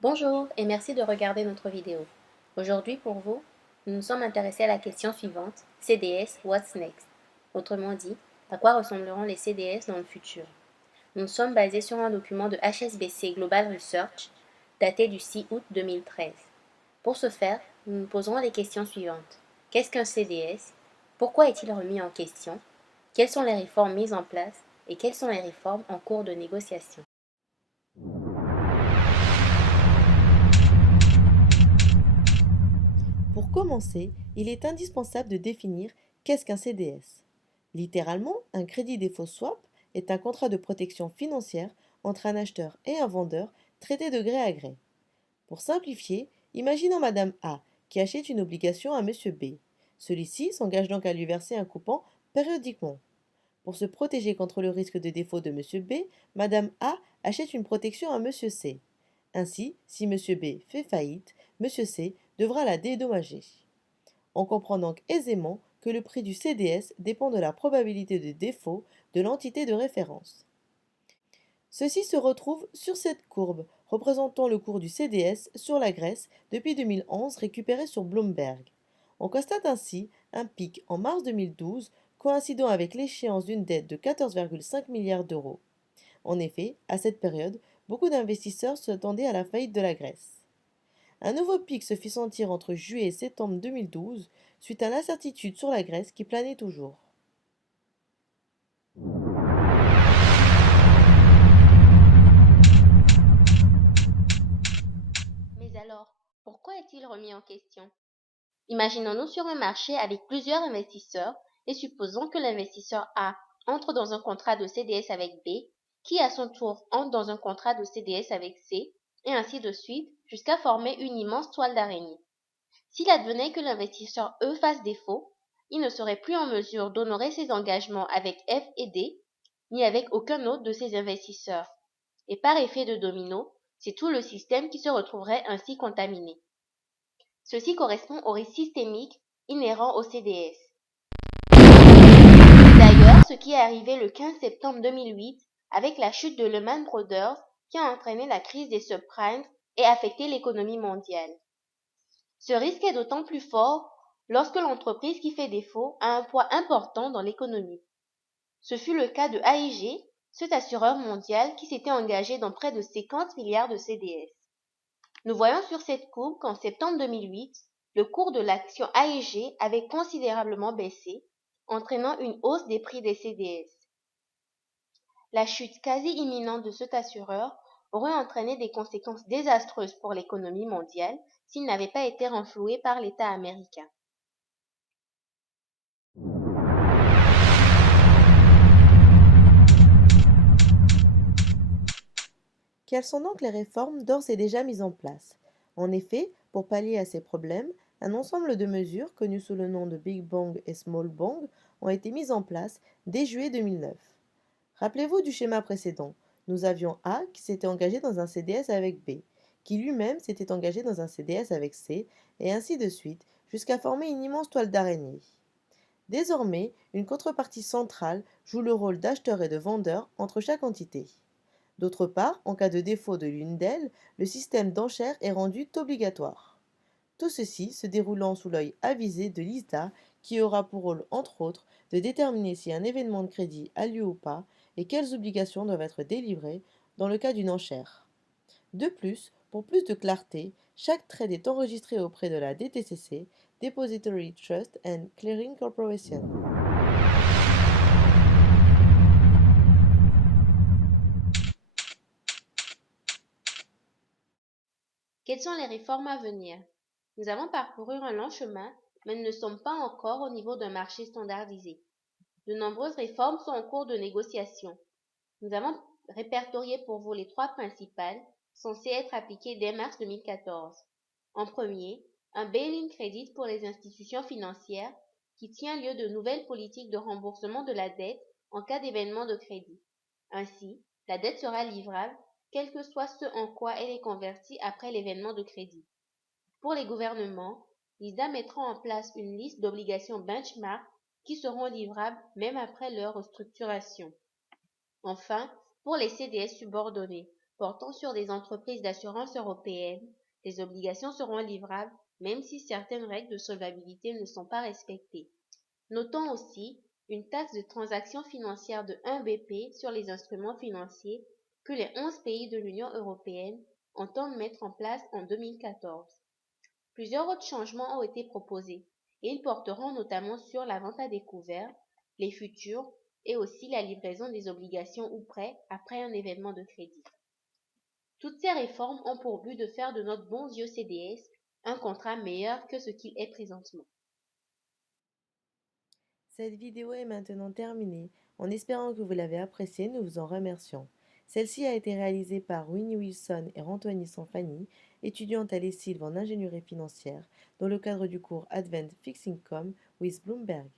Bonjour et merci de regarder notre vidéo. Aujourd'hui pour vous, nous nous sommes intéressés à la question suivante, CDS, what's next? Autrement dit, à quoi ressembleront les CDS dans le futur? Nous sommes basés sur un document de HSBC Global Research daté du 6 août 2013. Pour ce faire, nous nous poserons les questions suivantes. Qu'est-ce qu'un CDS? Pourquoi est-il remis en question? Quelles sont les réformes mises en place et quelles sont les réformes en cours de négociation? Pour commencer, il est indispensable de définir qu'est-ce qu'un CDS. Littéralement, un crédit défaut swap est un contrat de protection financière entre un acheteur et un vendeur traité de gré à gré. Pour simplifier, imaginons Madame A qui achète une obligation à Monsieur B. Celui-ci s'engage donc à lui verser un coupon périodiquement. Pour se protéger contre le risque de défaut de Monsieur B, Madame A achète une protection à Monsieur C. Ainsi, si Monsieur B fait faillite, Monsieur C devra la dédommager. On comprend donc aisément que le prix du CDS dépend de la probabilité de défaut de l'entité de référence. Ceci se retrouve sur cette courbe représentant le cours du CDS sur la Grèce depuis 2011 récupéré sur Bloomberg. On constate ainsi un pic en mars 2012 coïncidant avec l'échéance d'une dette de 14,5 milliards d'euros. En effet, à cette période, beaucoup d'investisseurs s'attendaient à la faillite de la Grèce. Un nouveau pic se fit sentir entre juillet et septembre 2012 suite à l'incertitude sur la Grèce qui planait toujours. Mais alors, pourquoi est-il remis en question? Imaginons-nous sur un marché avec plusieurs investisseurs et supposons que l'investisseur A entre dans un contrat de CDS avec B, qui à son tour entre dans un contrat de CDS avec C, et ainsi de suite, jusqu'à former une immense toile d'araignée. S'il advenait que l'investisseur E fasse défaut, il ne serait plus en mesure d'honorer ses engagements avec F et D, ni avec aucun autre de ses investisseurs. Et par effet de domino, c'est tout le système qui se retrouverait ainsi contaminé. Ceci correspond au risque systémique inhérent au CDS. C'est d'ailleurs ce qui est arrivé le 15 septembre 2008 avec la chute de Lehman Brothers qui a entraîné la crise des subprimes et affecté l'économie mondiale. Ce risque est d'autant plus fort lorsque l'entreprise qui fait défaut a un poids important dans l'économie. Ce fut le cas de AIG, cet assureur mondial qui s'était engagé dans près de 50 milliards de CDS. Nous voyons sur cette courbe qu'en septembre 2008, le cours de l'action AIG avait considérablement baissé, entraînant une hausse des prix des CDS. La chute quasi imminente de cet assureur aurait entraîné des conséquences désastreuses pour l'économie mondiale s'il n'avait pas été renfloué par l'État américain. Quelles sont donc les réformes d'ores et déjà mises en place? En effet, pour pallier à ces problèmes, un ensemble de mesures connues sous le nom de Big Bang et Small Bang ont été mises en place dès juillet 2009. Rappelez-vous du schéma précédent. Nous avions A qui s'était engagé dans un CDS avec B, qui lui-même s'était engagé dans un CDS avec C, et ainsi de suite, jusqu'à former une immense toile d'araignée. Désormais, une contrepartie centrale joue le rôle d'acheteur et de vendeur entre chaque entité. D'autre part, en cas de défaut de l'une d'elles, le système d'enchères est rendu obligatoire. Tout ceci se déroulant sous l'œil avisé de l'ISDA qui aura pour rôle, entre autres, de déterminer si un événement de crédit a lieu ou pas et quelles obligations doivent être délivrées dans le cas d'une enchère. De plus, pour plus de clarté, chaque trade est enregistré auprès de la DTCC, Depository Trust and Clearing Corporation. Quelles sont les réformes à venir? Nous avons parcouru un long chemin, mais nous ne sommes pas encore au niveau d'un marché standardisé. De nombreuses réformes sont en cours de négociation. Nous avons répertorié pour vous les trois principales, censées être appliquées dès mars 2014. En premier, un bail-in credit pour les institutions financières qui tient lieu de nouvelles politiques de remboursement de la dette en cas d'événement de crédit. Ainsi, la dette sera livrable, quel que soit ce en quoi elle est convertie après l'événement de crédit. Pour les gouvernements, l'ISDA mettra en place une liste d'obligations benchmark qui seront livrables même après leur restructuration. Enfin, pour les CDS subordonnés, portant sur des entreprises d'assurance européennes, les obligations seront livrables même si certaines règles de solvabilité ne sont pas respectées. Notons aussi une taxe de transaction financière de 1 BP sur les instruments financiers que les 11 pays de l'Union européenne entendent mettre en place en 2014. Plusieurs autres changements ont été proposés et ils porteront notamment sur la vente à découvert, les futurs et aussi la livraison des obligations ou prêts après un événement de crédit. Toutes ces réformes ont pour but de faire de notre bon vieux CDS un contrat meilleur que ce qu'il est présentement. Cette vidéo est maintenant terminée. En espérant que vous l'avez appréciée, nous vous en remercions. Celle-ci a été réalisée par Winnie Wilson et Antoine Sanfani, étudiantes à l'ESILV en ingénierie financière, dans le cadre du cours Advanced Fixed Income with Bloomberg.